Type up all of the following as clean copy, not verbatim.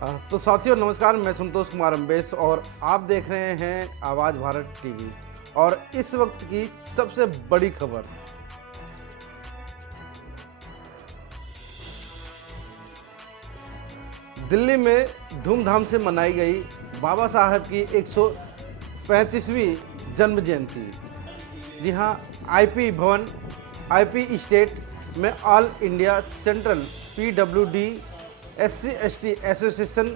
तो साथियों नमस्कार, मैं संतोष कुमार अम्बेस और आप देख रहे हैं आवाज़ भारत टीवी। और इस वक्त की सबसे बड़ी खबर, दिल्ली में धूमधाम से मनाई गई बाबा साहब की 135वीं जन्म जयंती। जी हाँ, आईपी भवन, आईपी स्टेट में all India central PWD SC/ST association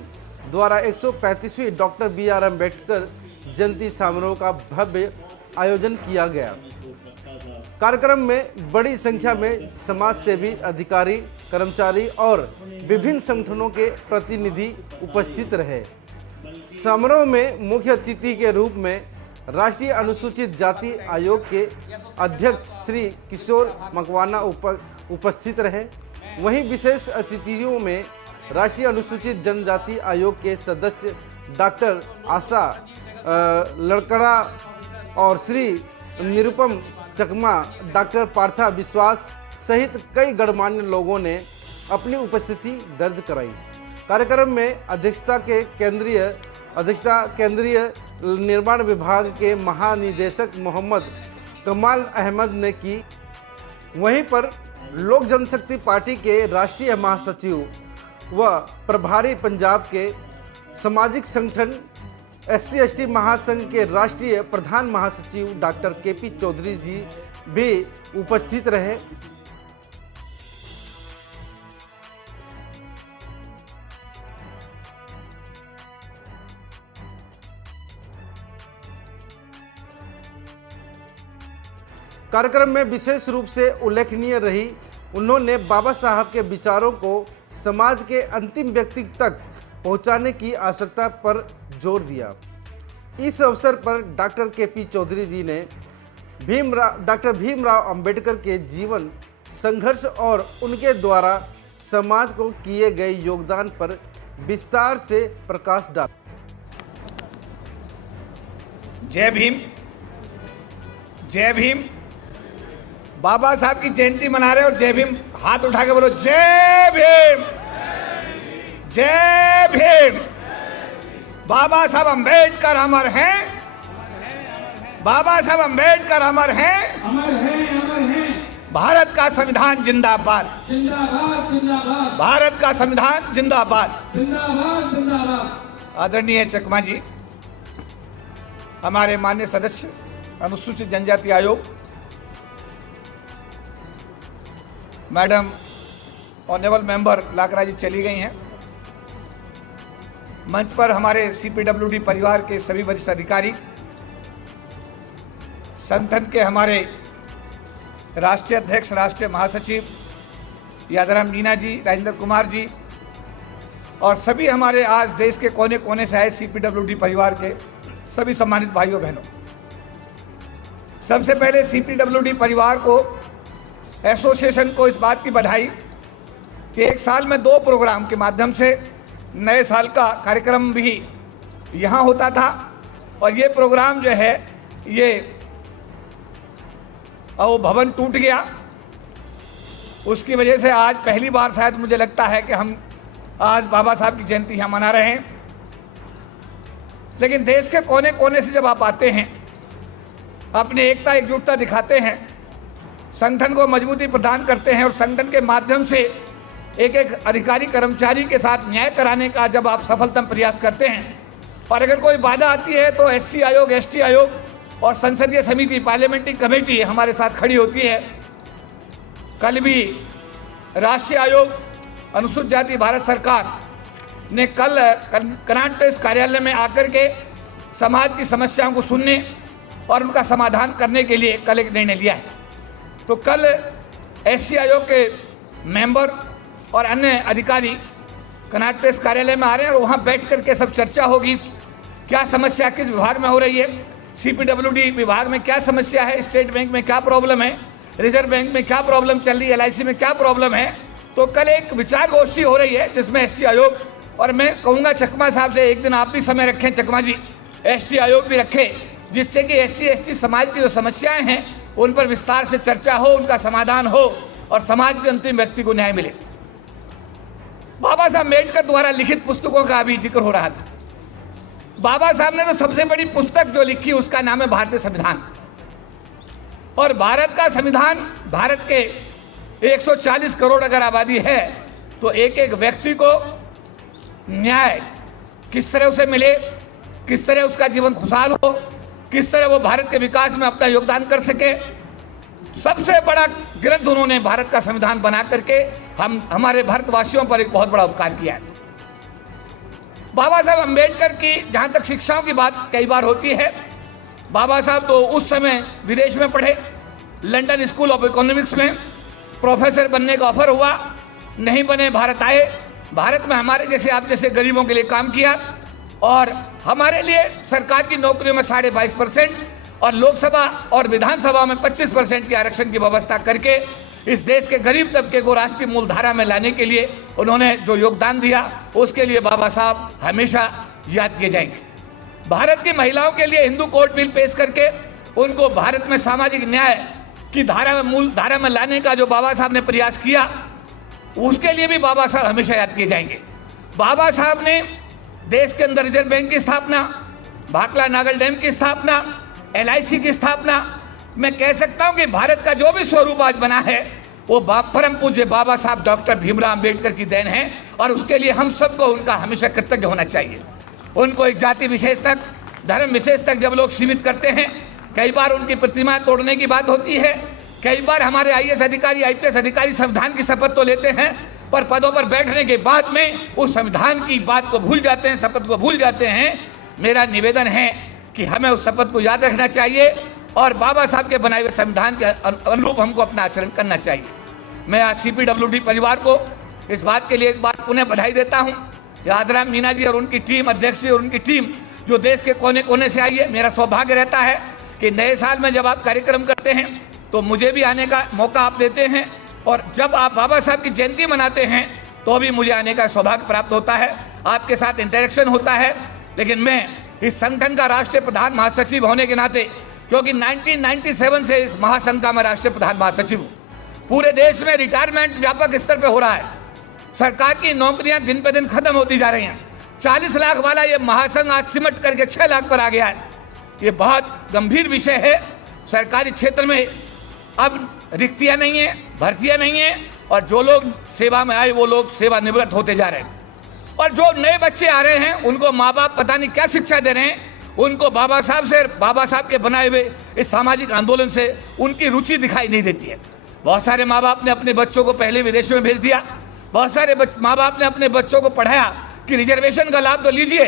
द्वारा 135वीं डॉक्टर BR अम्बेडकर जयंती समारोह का भव्य आयोजन किया गया। कार्यक्रम में बड़ी संख्या में समाज सेवी, अधिकारी, कर्मचारी और विभिन्न संगठनों के प्रतिनिधि उपस्थित रहे। समारोह में मुख्य अतिथि के रूप में राष्ट्रीय अनुसूचित जाति आयोग के अध्यक्ष श्री किशोर मकवाना उपस्थित रहे। वहीं विशेष अतिथियों में राष्ट्रीय अनुसूचित जनजाति आयोग के सदस्य डॉक्टर आशा लड़कड़ा और श्री निरुपम चकमा, डॉक्टर पार्था विश्वास सहित कई गणमान्य लोगों ने अपनी उपस्थिति दर्ज कराई। कार्यक्रम में अध्यक्षता केंद्रीय निर्माण विभाग के महानिदेशक मोहम्मद कमाल अहमद ने की। वहीं पर लोक जनशक्ति पार्टी के राष्ट्रीय महासचिव व प्रभारी, पंजाब के सामाजिक संगठन SC/ST महासंघ के राष्ट्रीय प्रधान महासचिव डॉक्टर KP चौधरी जी भी उपस्थित रहे। कार्यक्रम में विशेष रूप से उल्लेखनीय रही, उन्होंने बाबा साहब के विचारों को समाज के अंतिम व्यक्ति तक पहुंचाने की आवश्यकता पर जोर दिया। इस अवसर पर डॉक्टर KP चौधरी जी ने डॉक्टर भीमराव अंबेडकर के जीवन, संघर्ष और उनके द्वारा समाज को किए गए योगदान पर विस्तार से प्रकाश डाला। जय भीम, जय भीम। बाबा साहब की जयंती मना रहे और जय भीम हाथ उठा के बोलो, जय भीम, जय भीम। बाबा साहब अम्बेडकर अमर हैं, बाबा साहब अम्बेडकर अमर हैं, अमर हैं, अमर हैं। भारत का संविधान जिंदाबाद, जिंदाबाद, जिंदाबाद। भारत का संविधान जिंदाबाद, जिंदाबाद, जिंदाबाद। आदरणीय चकमा जी, हमारे माननीय सदस्य अनुसूचित जनजाति आयोग मैडम ऑनरेबल मेंबर लाकरा जी चली गई हैं। मंच पर हमारे CPWD परिवार के सभी वरिष्ठ अधिकारी, संगठन के हमारे राष्ट्रीय अध्यक्ष, राष्ट्रीय महासचिव यादराम मीना जी, राजेंद्र कुमार जी और सभी हमारे आज देश के कोने कोने से आए CPWD परिवार के सभी सम्मानित भाइयों बहनों, सबसे पहले CPWD परिवार को, एसोसिएशन को इस बात की बधाई कि एक साल में 2 प्रोग्राम के माध्यम से नए साल का कार्यक्रम भी यहाँ होता था और ये प्रोग्राम जो है ये वो भवन टूट गया, उसकी वजह से आज पहली बार शायद मुझे लगता है कि हम आज बाबा साहब की जयंती यहाँ मना रहे हैं। लेकिन देश के कोने कोने से जब आप आते हैं, अपनी एकता एकजुटता दिखाते हैं, संगठन को मजबूती प्रदान करते हैं और संगठन के माध्यम से एक एक अधिकारी कर्मचारी के साथ न्याय कराने का जब आप सफलतम प्रयास करते हैं और अगर कोई बाधा आती है तो SC आयोग, ST आयोग और संसदीय समिति, पार्लियामेंट्री कमेटी हमारे साथ खड़ी होती है। कल भी राष्ट्रीय आयोग अनुसूचित जाति भारत सरकार ने कल कर्नाटक प्रेस कार्यालय में आकर के समाज की समस्याओं को सुनने और उनका समाधान करने के लिए कल एक निर्णय लिया है। तो कल SC आयोग के मेंबर और अन्य अधिकारी कर्नाटक प्रेस कार्यालय में आ रहे हैं और वहाँ बैठ करके सब चर्चा होगी, क्या समस्या किस विभाग में हो रही है, CPWD विभाग में क्या समस्या है, स्टेट बैंक में क्या प्रॉब्लम है, रिजर्व बैंक में क्या प्रॉब्लम चल रही है, LIC में क्या प्रॉब्लम है। तो कल एक विचार गोष्ठी हो रही है जिसमें SC आयोग, और मैं कहूँगा चकमा साहब से एक दिन आप भी समय रखें, चकमा जी, ST आयोग भी रखें, जिससे कि SC/ST समाज की जो समस्याएं हैं उन पर विस्तार से चर्चा हो, उनका समाधान हो और समाज के अंतिम व्यक्ति को न्याय मिले। बाबा साहब अम्बेडकर द्वारा लिखित पुस्तकों का अभी जिक्र हो रहा था। बाबा साहब ने तो सबसे बड़ी पुस्तक जो लिखी उसका नाम है भारतीय संविधान। और भारत का संविधान, भारत के 140 करोड़ अगर आबादी है तो एक एक व्यक्ति को न्याय किस तरह उसे मिले, किस तरह उसका जीवन खुशहाल हो, किस तरह वो भारत के विकास में अपना योगदान कर सके, सबसे बड़ा ग्रंथ उन्होंने भारत का संविधान बना करके हमारे भारतवासियों पर एक बहुत बड़ा उपकार किया है। बाबा साहब अम्बेडकर की जहाँ तक शिक्षाओं की बात कई बार होती है, बाबा साहब तो उस समय विदेश में पढ़े, लंदन स्कूल ऑफ इकोनॉमिक्स में प्रोफेसर बनने का ऑफर हुआ, नहीं बने, भारत आए, भारत में हमारे जैसे आप जैसे गरीबों के लिए काम किया और हमारे लिए सरकार की नौकरियों में 22.5% और लोकसभा और विधानसभा में 25% के आरक्षण की व्यवस्था करके इस देश के गरीब तबके को राष्ट्रीय मूलधारा में लाने के लिए उन्होंने जो योगदान दिया उसके लिए बाबा साहब हमेशा याद किए जाएंगे। भारत की महिलाओं के लिए हिंदू कोर्ट बिल पेश करके उनको भारत में सामाजिक न्याय की धारा में मूल धारा में लाने का जो बाबा साहब ने प्रयास किया उसके लिए भी बाबा साहब हमेशा याद किए जाएंगे। बाबा साहब ने देश के अंदर रिजर्व बैंक की स्थापना, भाखला नागल डैम की स्थापना, LIC की स्थापना, मैं कह सकता हूं कि भारत का जो भी स्वरूप आज बना है वो परम पूज्य बाबा साहब डॉक्टर भीमराव अम्बेडकर की देन है और उसके लिए हम सबको उनका हमेशा कृतज्ञ होना चाहिए। उनको एक जाति विशेष तक, धर्म विशेष तक जब लोग सीमित करते हैं, कई बार उनकी प्रतिमा तोड़ने की बात होती है, कई बार हमारे IAS अधिकारी, IPS अधिकारी संविधान की शपथ तो लेते हैं पर पदों पर बैठने के बाद में उस संविधान की बात को भूल जाते हैं, शपथ को भूल जाते हैं। मेरा निवेदन है कि हमें उस शपथ को याद रखना चाहिए और बाबा साहब के बनाए हुए संविधान के अनुरूप हमको अपना आचरण करना चाहिए। मैं आज CPWD परिवार को इस बात के लिए एक बार पुनः बधाई देता हूँ। यादराम मीना जी और उनकी टीम, अध्यक्ष जी और उनकी टीम जो देश के कोने कोने से आई है, मेरा सौभाग्य रहता है कि नए साल में जब आप कार्यक्रम करते हैं तो मुझे भी आने का मौका आप देते हैं और जब आप बाबा साहब की जयंती मनाते हैं तो भी मुझे आने का सौभाग्य प्राप्त होता है, आपके साथ इंटरेक्शन होता है। लेकिन मैं इस संगठन का राष्ट्रीय प्रधान महासचिव होने के नाते, क्योंकि 1997 से इस महासंघ का मैं राष्ट्रीय प्रधान महासचिव हूँ, पूरे देश में रिटायरमेंट व्यापक स्तर पर हो रहा है, सरकार की नौकरियां दिन पे दिन खत्म होती जा रही हैं। 40 लाख वाला ये महासंघ आज सिमट करके 6 लाख पर आ गया है। ये बहुत गंभीर विषय है। सरकारी क्षेत्र में अब रिक्तियां नहीं है, भर्तियां नहीं है और जो लोग सेवा में आए वो लोग सेवानिवृत्त होते जा रहे हैं और जो नए बच्चे आ रहे हैं उनको माँ बाप पता नहीं क्या शिक्षा दे रहे हैं, उनको बाबा साहब से, बाबा साहब के बनाए हुए इस सामाजिक आंदोलन से उनकी रुचि दिखाई नहीं देती है। बहुत सारे माँ बाप ने अपने बच्चों को पहले विदेशों में भेज दिया, बहुत सारे माँ बाप ने अपने बच्चों को पढ़ाया कि रिजर्वेशन का लाभ तो लीजिए,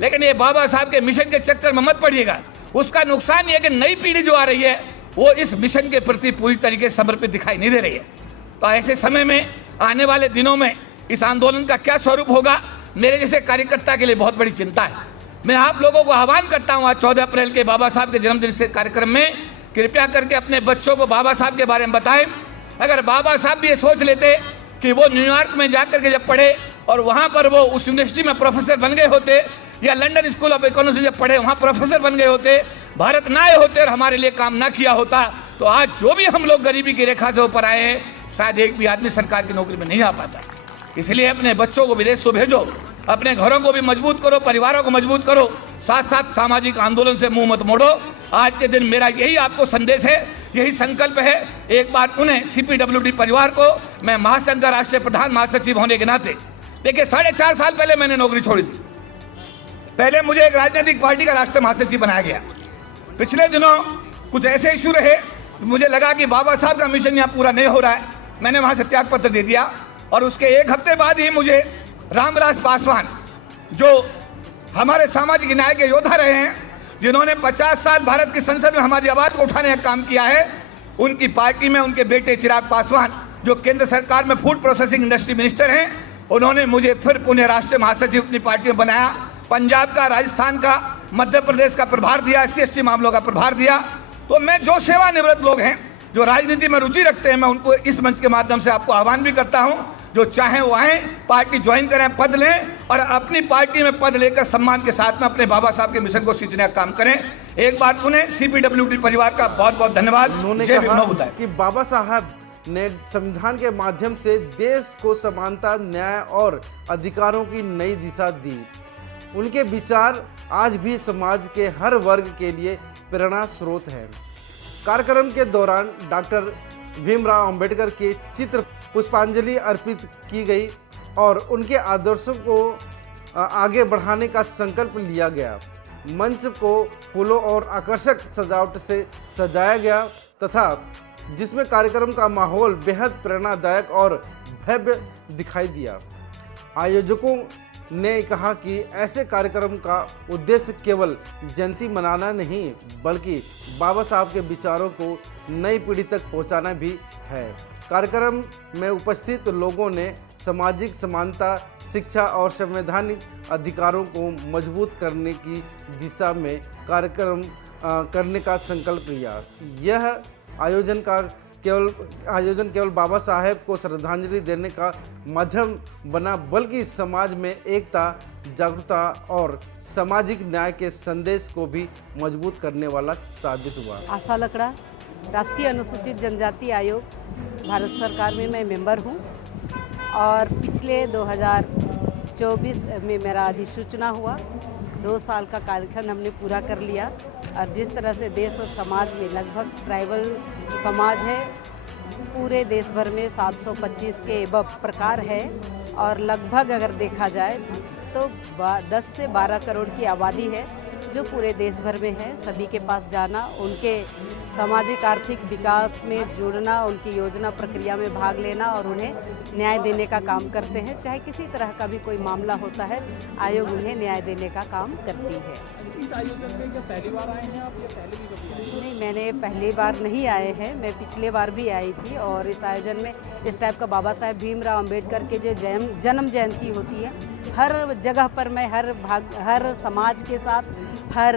लेकिन ये बाबा साहब के मिशन के चक्कर में मत पड़िएगा। उसका नुकसान ये कि नई पीढ़ी जो आ रही है वो इस मिशन के प्रति पूरी तरीके से समर्पित दिखाई नहीं दे रही है। तो ऐसे समय में, आने वाले दिनों में इस आंदोलन का क्या स्वरूप होगा, मेरे जैसे कार्यकर्ता के लिए बहुत बड़ी चिंता है। मैं आप लोगों को आह्वान करता हूँ, आज 14 अप्रैल के बाबा साहब के जन्मदिन से कार्यक्रम में कृपया करके अपने बच्चों को बाबा साहब के बारे में बताएं। अगर बाबा साहब भी ये सोच लेते कि वो न्यूयॉर्क में जाकर के जब पढ़े और वहाँ पर वो उस यूनिवर्सिटी में प्रोफेसर बन गए होते, या लंदन स्कूल ऑफ इकोनॉमिक्स जब पढ़े वहाँ प्रोफेसर बन गए होते, भारत ना आए होते और हमारे लिए काम ना किया होता, तो आज जो भी हम लोग गरीबी की रेखा से ऊपर आए हैं, शायद एक भी आदमी सरकार की नौकरी में नहीं आ पाता। इसलिए अपने बच्चों को विदेश तो भेजो, अपने घरों को भी मजबूत करो, परिवारों को मजबूत करो, साथ साथ सामाजिक आंदोलन से मुंह मत मोड़ो। आज के दिन मेरा यही आपको संदेश है, यही संकल्प है। एक बार उन्हें CPWD परिवार को मैं महासंघ का राष्ट्रीय प्रधान महासचिव होने के नाते, देखिए 4.5 साल पहले मैंने नौकरी छोड़ी थी। पहले मुझे एक राजनीतिक पार्टी का राष्ट्रीय महासचिव बनाया गया। पिछले दिनों कुछ ऐसे इशू रहे, मुझे लगा कि बाबा साहब का मिशन यहाँ पूरा नहीं हो रहा है, मैंने वहाँ से त्याग पत्र दे दिया और उसके 1 हफ्ते बाद ही मुझे रामविलास पासवान, जो हमारे सामाजिक न्याय के योद्धा रहे हैं, जिन्होंने 50 साल भारत की संसद में हमारी आवाज़ को उठाने का काम किया है, उनकी पार्टी में उनके बेटे चिराग पासवान, जो केंद्र सरकार में फूड प्रोसेसिंग इंडस्ट्री मिनिस्टर हैं, उन्होंने मुझे फिर पुनः राष्ट्रीय महासचिव अपनी पार्टी में बनाया। पंजाब का, राजस्थान का, मध्य प्रदेश का प्रभार दिया, SC/ST मामलों का प्रभार दिया। तो मैं जो सेवानिवृत्त लोग हैं, जो राजनीति में रुचि रखते हैं, मैं उनको इस मंच के माध्यम से आपको आह्वान भी करता हूं, जो चाहें वो आएँ, पार्टी ज्वाइन करें, पद लें और अपनी पार्टी में पद लेकर सम्मान के साथ में अपने बाबा साहब के मिशन को सींचने का काम करें। एक बार उन्हें CPWD परिवार का बहुत बहुत धन्यवाद। उन्होंने जय कहा भीम। कि बाबा साहब ने संविधान के माध्यम से देश को समानता, न्याय और अधिकारों की नई दिशा दी। उनके विचार आज भी समाज के हर वर्ग के लिए प्रेरणा स्रोत है। कार्यक्रम के दौरान डॉक्टर भीमराव अंबेडकर के चित्र पुष्पांजलि अर्पित की गई और उनके आदर्शों को आगे बढ़ाने का संकल्प लिया गया। मंच को फूलों और आकर्षक सजावट से सजाया गया तथा जिसमें कार्यक्रम का माहौल बेहद प्रेरणादायक और भव्य दिखाई दिया। आयोजकों ने कहा कि ऐसे कार्यक्रम का उद्देश्य केवल जयंती मनाना नहीं बल्कि बाबा साहब के विचारों को नई पीढ़ी तक पहुंचाना भी है। कार्यक्रम में उपस्थित लोगों ने सामाजिक समानता, शिक्षा और संवैधानिक अधिकारों को मजबूत करने की दिशा में कार्यक्रम करने का संकल्प लिया। यह आयोजन केवल बाबा साहेब को श्रद्धांजलि देने का माध्यम बना बल्कि समाज में एकता, जागरूकता और सामाजिक न्याय के संदेश को भी मजबूत करने वाला साबित हुआ। आशा लकड़ा, राष्ट्रीय अनुसूचित जनजाति आयोग, भारत सरकार में मैं मेंबर हूँ और पिछले 2024 में मेरा अधिसूचना हुआ। 2 साल का कार्यक्रम हमने पूरा कर लिया और जिस तरह से देश और समाज में लगभग ट्राइबल समाज है, पूरे देश भर में 725 के एबव प्रकार है और लगभग अगर देखा जाए तो 10 से 12 करोड़ की आबादी है जो पूरे देश भर में है। सभी के पास जाना, उनके सामाजिक आर्थिक विकास में जुड़ना, उनकी योजना प्रक्रिया में भाग लेना और उन्हें न्याय देने का काम करते हैं। चाहे किसी तरह का भी कोई मामला होता है, आयोग उन्हें न्याय देने का काम करती है। इस आयोजन में जब पहली बार आए हैं आप या पहले भी कभी आए हैं? नहीं, मैंने पहली बार नहीं आए हैं, मैं पिछले बार भी आई थी और इस आयोजन में इस टाइप का बाबा साहेब भीमराव अंबेडकर के जो जन्म जयंती होती है, हर जगह पर मैं हर समाज के साथ, हर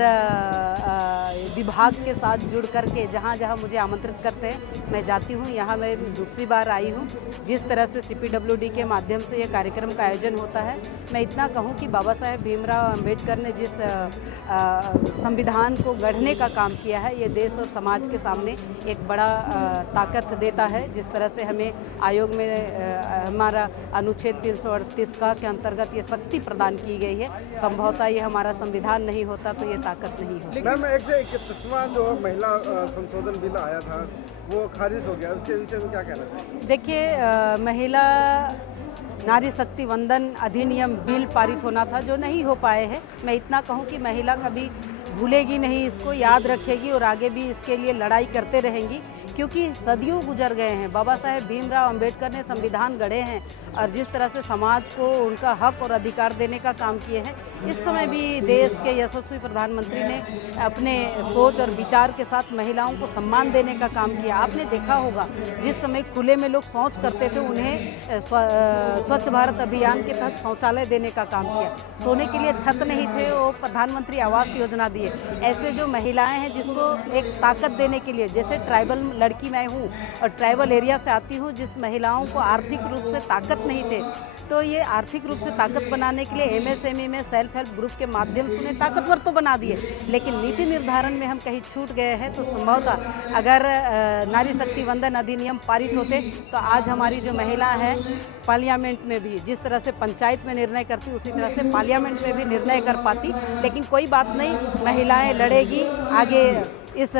विभाग के साथ जुड़ करके जहाँ जहाँ मुझे आमंत्रित करते हैं मैं जाती हूँ। यहाँ मैं दूसरी बार आई हूँ। जिस तरह से CPWD के माध्यम से ये कार्यक्रम का आयोजन होता है, मैं इतना कहूँ कि बाबा साहेब भीमराव अंबेडकर ने जिस संविधान को गढ़ने का काम किया है, ये देश और समाज के सामने एक बड़ा ताकत देता है। जिस तरह से हमें आयोग में हमारा अनुच्छेद 338 के अंतर्गत ये शक्ति प्रदान की गई है। संभवतः ये हमारा संविधान नहीं होता तो ये ताकत नहीं होती। मैम, एक 31वां जो महिला संशोधन बिल आया था वो खारिज हो गया, उसके विषय में क्या कहना चाहिए? देखिए, महिला नारी शक्ति वंदन अधिनियम बिल पारित होना था जो नहीं हो पाए हैं। मैं इतना कहूँ कि महिला कभी भूलेगी नहीं, इसको याद रखेगी और आगे भी इसके लिए लड़ाई करते रहेंगी क्योंकि सदियों गुजर गए हैं। बाबा साहेब भीमराव अंबेडकर ने संविधान गढ़े हैं और जिस तरह से समाज को उनका हक और अधिकार देने का काम किए हैं, इस समय भी देश के यशस्वी प्रधानमंत्री ने अपने सोच और विचार के साथ महिलाओं को सम्मान देने का काम किया। आपने देखा होगा जिस समय खुले में लोग शौच करते थे, उन्हें स्वच्छ भारत अभियान के तहत शौचालय देने का काम किया। सोने के लिए छत नहीं थे, वो प्रधानमंत्री आवास योजना दिए। ऐसे जो महिलाएं हैं जिसको एक ताकत देने के लिए, जैसे ट्राइबल लड़की मैं हूँ और ट्राइबल एरिया से आती हूँ, जिस महिलाओं को आर्थिक रूप से ताकत नहीं थे, तो ये आर्थिक रूप से ताकत बनाने के लिए MSME में सेल्फ हेल्प ग्रुप के माध्यम से उन्हें ताकतवर तो बना दिए, लेकिन नीति निर्धारण में हम कहीं छूट गए हैं। तो संभवतः अगर नारी शक्ति वंदन अधिनियम पारित होते तो आज हमारी जो महिला है पार्लियामेंट में भी जिस तरह से पंचायत में निर्णय करती, उसी तरह से पार्लियामेंट में भी निर्णय कर पाती। लेकिन कोई बात नहीं, महिलाएं लड़ेगी, आगे इस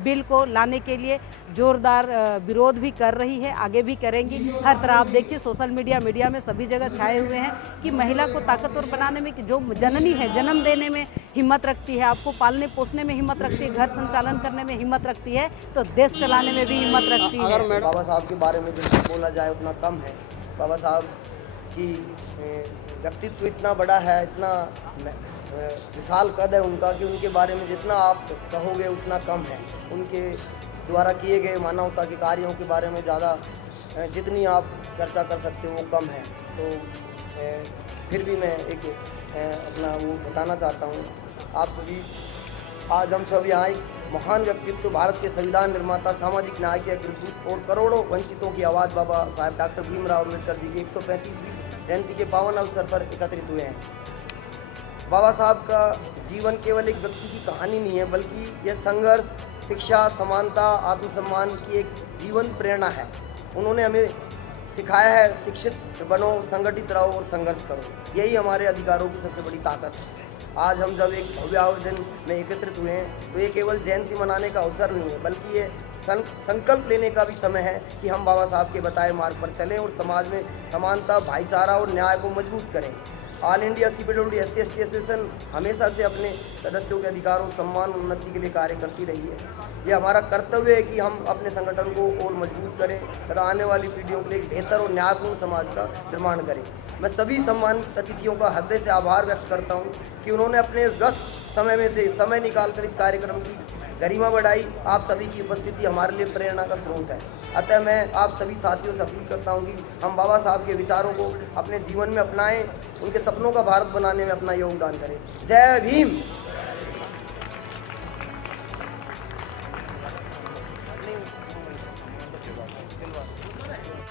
बिल को लाने के लिए जोरदार विरोध भी कर रही है, आगे भी करेंगी। हर तरह आप देखिए सोशल मीडिया में सभी जगह छाए हुए हैं कि महिला को ताकतवर बनाने में, कि जो जननी है जन्म देने में हिम्मत रखती है, आपको पालने पोसने में हिम्मत रखती है, घर संचालन करने में हिम्मत रखती है, तो देश चलाने में भी हिम्मत रखती है। बाबा साहब के बारे में जितना बोला जाए उतना कम है। बाबा साहब की व्यक्तित्व इतना बड़ा है, इतना विशाल कद है उनका कि उनके बारे में जितना आप कहोगे उतना कम है। उनके द्वारा किए गए मानवता के कार्यों के बारे में ज़्यादा जितनी आप चर्चा कर सकते हो वो कम है। तो फिर भी मैं एक अपना वो बताना चाहता हूँ आप सभी, आज हम सब यहाँ एक महान व्यक्तित्व, भारत के संविधान निर्माता, सामाजिक न्याय के अग्रदूत और करोड़ों वंचितों की आवाज़ बाबा साहब डॉक्टर भीमराव अम्बेडकर जी की 135वीं जयंती के पावन अवसर पर एकत्रित हुए हैं। बाबा साहब का जीवन केवल एक व्यक्ति की कहानी नहीं है, बल्कि यह संघर्ष, शिक्षा, समानता, आत्मसम्मान की एक जीवन प्रेरणा है। उन्होंने हमें सिखाया है शिक्षित बनो, संगठित रहो और संघर्ष करो। यही हमारे अधिकारों की सबसे बड़ी ताकत है। आज हम जब एक भव्य आयोजन में एकत्रित हुए हैं तो ये केवल जयंती मनाने का अवसर नहीं है, बल्कि ये संकल्प लेने का भी समय है कि हम बाबा साहब के बताए मार्ग पर चलें और समाज में समानता, भाईचारा और न्याय को मजबूत करें। All India CPWD SC ST association हमेशा से अपने सदस्यों के अधिकारों, सम्मान, उन्नति के लिए कार्य करती रही है। ये हमारा कर्तव्य है कि हम अपने संगठन को और मजबूत करें तथा आने वाली पीढ़ियों के लिए एक बेहतर और न्यायपूर्ण समाज का निर्माण करें। मैं सभी सम्मानित अतिथियों का हृदय से आभार व्यक्त करता हूँ कि उन्होंने अपने व्यस्त समय में से समय निकालकर इस कार्यक्रम की गरिमा बढ़ाई। आप सभी की उपस्थिति हमारे लिए प्रेरणा का स्रोत है। अतः मैं आप सभी साथियों से अपील करता हूँ कि हम बाबा साहब के विचारों को अपने जीवन में अपनाएं, उनके सपनों का भारत बनाने में अपना योगदान करें। जय भीम।